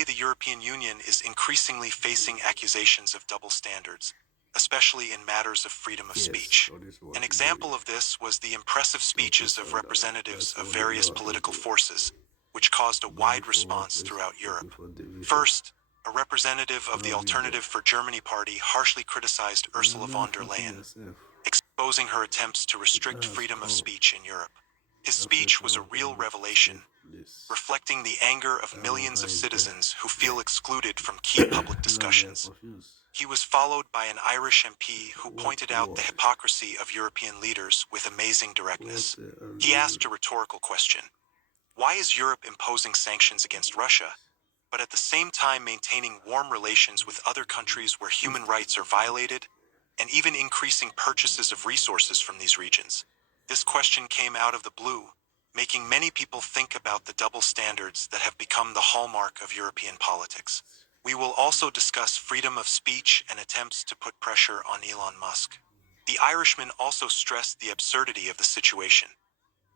Today, the European Union is increasingly facing accusations of double standards, especially in matters of freedom of speech. An example of this was the impressive speeches of representatives of various political forces, which caused a wide response throughout Europe. First, a representative of the Alternative for Germany party harshly criticized Ursula von der Leyen, exposing her attempts to restrict freedom of speech in Europe. His speech was a real revelation, reflecting the anger of millions of citizens who feel excluded from key public discussions. He was followed by an Irish MP who pointed out the hypocrisy of European leaders with amazing directness. He asked a rhetorical question: why is Europe imposing sanctions against Russia, but at the same time maintaining warm relations with other countries where human rights are violated, and even increasing purchases of resources from these regions? This question came out of the blue, making many people think about the double standards that have become the hallmark of European politics. We will also discuss freedom of speech and attempts to put pressure on Elon Musk. The Irishman also stressed the absurdity of the situation.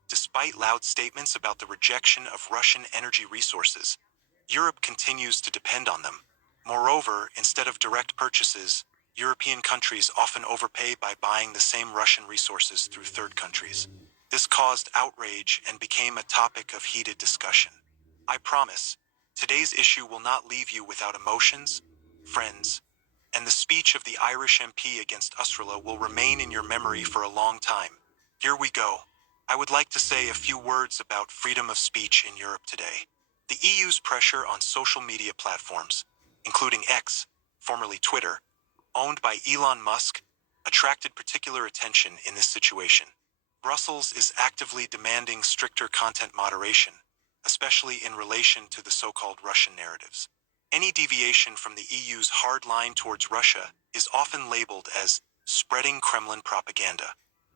Despite loud statements about the rejection of Russian energy resources, Europe continues to depend on them. Moreover, instead of direct purchases, European countries often overpay by buying the same Russian resources through third countries. This caused outrage and became a topic of heated discussion. I promise, today's issue will not leave you without emotions, friends, and the speech of the Irish MP against Ursula will remain in your memory for a long time. Here we go. I would like to say a few words about freedom of speech in Europe today. The EU's pressure on social media platforms, including X, formerly Twitter, owned by Elon Musk, attracted particular attention in this situation. Brussels is actively demanding stricter content moderation, especially in relation to the so-called Russian narratives. Any deviation from the EU's hard line towards Russia is often labeled as spreading Kremlin propaganda.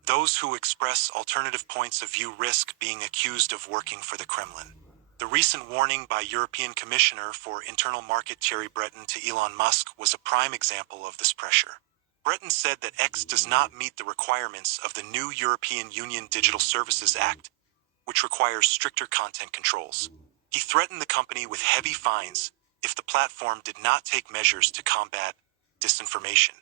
Those who express alternative points of view risk being accused of working for the Kremlin. The recent warning by European Commissioner for Internal Market Thierry Breton to Elon Musk was a prime example of this pressure. Breton said that X does not meet the requirements of the new European Union Digital Services Act, which requires stricter content controls. He threatened the company with heavy fines if the platform did not take measures to combat disinformation.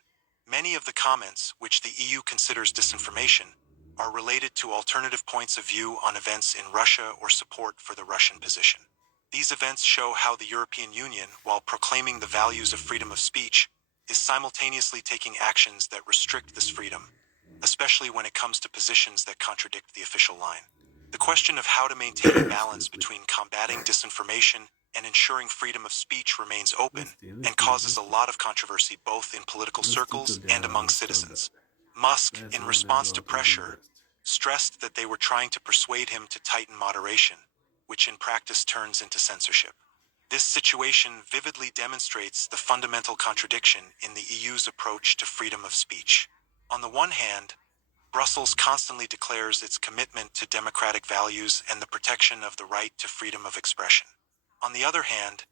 Many of the comments, which the EU considers disinformation, are related to alternative points of view on events in Russia or support for the Russian position. These events show how the European Union, while proclaiming the values of freedom of speech, is simultaneously taking actions that restrict this freedom, especially when it comes to positions that contradict the official line. The question of how to maintain a balance between combating disinformation and ensuring freedom of speech remains open and causes a lot of controversy both in political circles and among citizens. Musk, in response to pressure, stressed that they were trying to persuade him to tighten moderation, which in practice turns into censorship. This situation vividly demonstrates the fundamental contradiction in the EU's approach to freedom of speech. On the one hand, Brussels constantly declares its commitment to democratic values and the protection of the right to freedom of expression. On the other hand,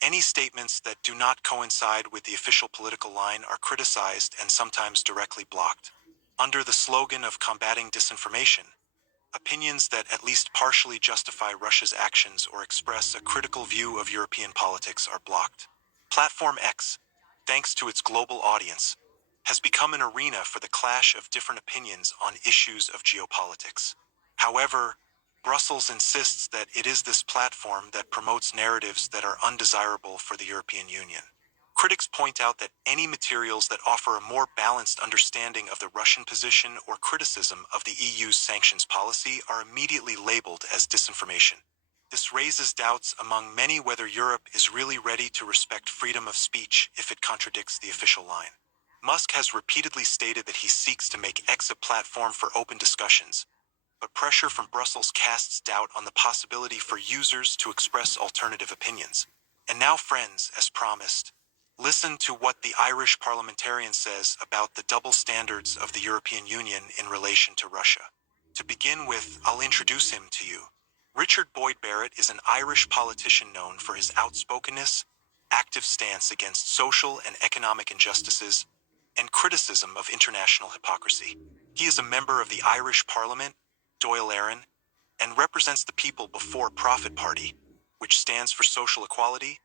any statements that do not coincide with the official political line are criticized and sometimes directly blocked. Under the slogan of combating disinformation, opinions that at least partially justify Russia's actions or express a critical view of European politics are blocked. Platform X, thanks to its global audience, has become an arena for the clash of different opinions on issues of geopolitics. However, Brussels insists that it is this platform that promotes narratives that are undesirable for the European Union. Critics point out that any materials that offer a more balanced understanding of the Russian position or criticism of the EU's sanctions policy are immediately labeled as disinformation. This raises doubts among many whether Europe is really ready to respect freedom of speech if it contradicts the official line. Musk has repeatedly stated that he seeks to make X a platform for open discussions, but pressure from Brussels casts doubt on the possibility for users to express alternative opinions. And now, friends, as promised, listen to what the Irish parliamentarian says about the double standards of the European Union in relation to Russia. To begin with, I'll introduce him to you. Richard Boyd Barrett is an Irish politician known for his outspokenness, active stance against social and economic injustices, and criticism of international hypocrisy. He is a member of the Irish Parliament, Dáil Éireann, and represents the People Before Profit Party, which stands for social equality,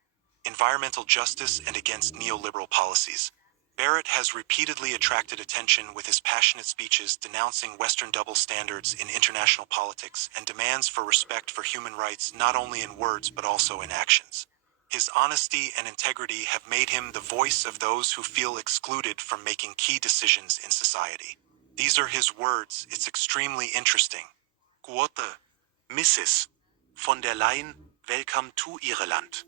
environmental justice, and against neoliberal policies. Barrett has repeatedly attracted attention with his passionate speeches denouncing Western double standards in international politics and demands for respect for human rights not only in words but also in actions. His honesty and integrity have made him the voice of those who feel excluded from making key decisions in society. These are his words. It's extremely interesting. Quote, Mrs. von der Leyen, welcome to Ireland.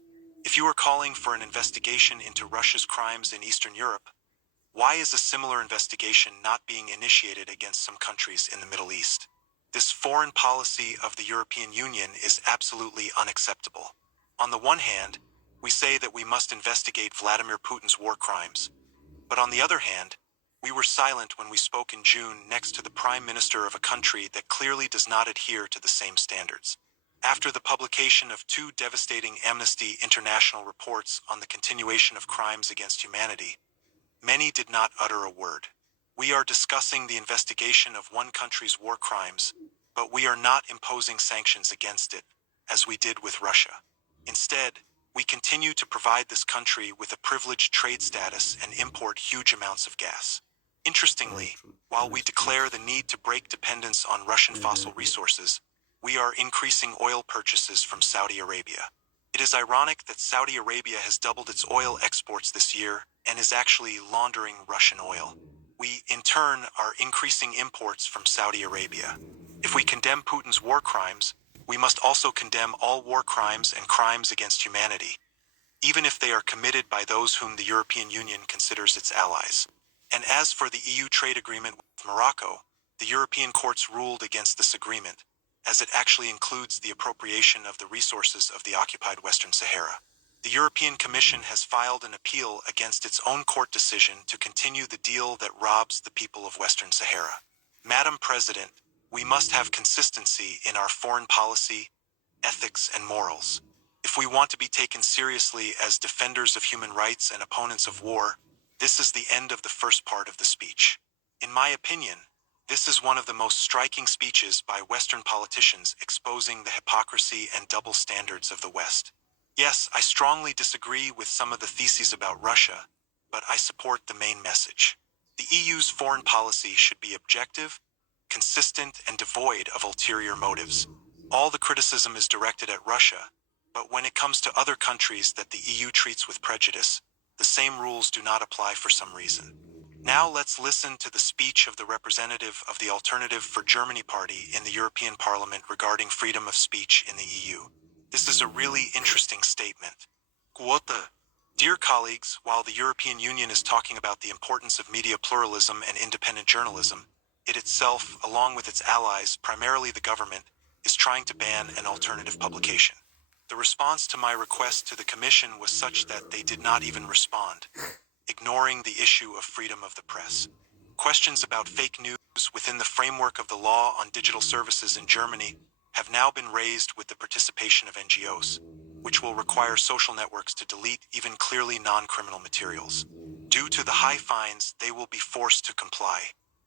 If you are calling for an investigation into Russia's crimes in Eastern Europe, why is a similar investigation not being initiated against some countries in the Middle East? This foreign policy of the European Union is absolutely unacceptable. On the one hand, we say that we must investigate Vladimir Putin's war crimes. But on the other hand, we were silent when we spoke in June next to the Prime Minister of a country that clearly does not adhere to the same standards. After the publication of 2 devastating Amnesty International reports on the continuation of crimes against humanity, many did not utter a word. We are discussing the investigation of one country's war crimes, but we are not imposing sanctions against it, as we did with Russia. Instead, we continue to provide this country with a privileged trade status and import huge amounts of gas. Interestingly, while we declare the need to break dependence on Russian fossil resources, we are increasing oil purchases from Saudi Arabia. It is ironic that Saudi Arabia has doubled its oil exports this year and is actually laundering Russian oil. We, in turn, are increasing imports from Saudi Arabia. If we condemn Putin's war crimes, we must also condemn all war crimes and crimes against humanity, even if they are committed by those whom the European Union considers its allies. And as for the EU trade agreement with Morocco, the European courts ruled against this agreement, as it actually includes the appropriation of the resources of the occupied Western Sahara. The European Commission has filed an appeal against its own court decision to continue the deal that robs the people of Western Sahara. Madam President, we must have consistency in our foreign policy, ethics, and morals. If we want to be taken seriously as defenders of human rights and opponents of war, this is the end of the first part of the speech. In my opinion, this is one of the most striking speeches by Western politicians exposing the hypocrisy and double standards of the West. Yes, I strongly disagree with some of the theses about Russia, but I support the main message. The EU's foreign policy should be objective, consistent, and devoid of ulterior motives. All the criticism is directed at Russia, but when it comes to other countries that the EU treats with prejudice, the same rules do not apply for some reason. Now let's listen to the speech of the representative of the Alternative for Germany Party in the European Parliament regarding freedom of speech in the EU. This is a really interesting statement. Quote, Dear colleagues, while the European Union is talking about the importance of media pluralism and independent journalism, it itself, along with its allies, primarily the government, is trying to ban an alternative publication. The response to my request to the Commission was such that they did not even respond, ignoring the issue of freedom of the press. Questions about fake news within the framework of the law on digital services in Germany have now been raised with the participation of NGOs, which will require social networks to delete even clearly non-criminal materials. Due to the high fines, they will be forced to comply.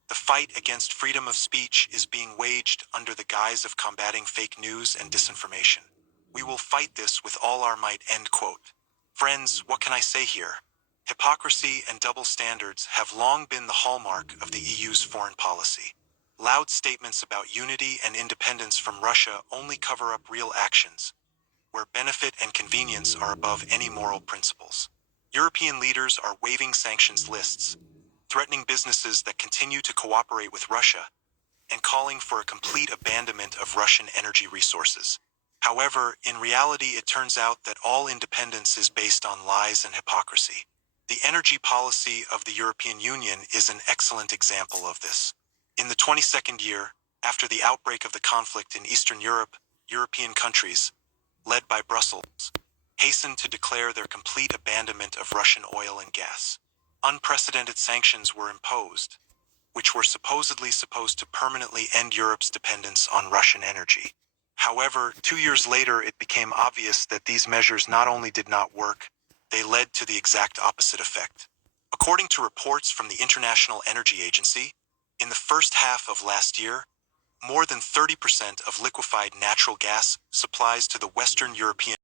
The fight against freedom of speech is being waged under the guise of combating fake news and disinformation. We will fight this with all our might, end quote. Friends, what can I say here? Hypocrisy and double standards have long been the hallmark of the EU's foreign policy. Loud statements about unity and independence from Russia only cover up real actions, where benefit and convenience are above any moral principles. European leaders are waving sanctions lists, threatening businesses that continue to cooperate with Russia, and calling for a complete abandonment of Russian energy resources. However, in reality, it turns out that all independence is based on lies and hypocrisy. The energy policy of the European Union is an excellent example of this. In the 22nd year, after the outbreak of the conflict in Eastern Europe, European countries, led by Brussels, hastened to declare their complete abandonment of Russian oil and gas. Unprecedented sanctions were imposed, which were supposedly supposed to permanently end Europe's dependence on Russian energy. However, 2 years later, it became obvious that these measures not only did not work, they led to the exact opposite effect. According to reports from the International Energy Agency, in the first half of last year, more than 30% of liquefied natural gas supplies to the Western European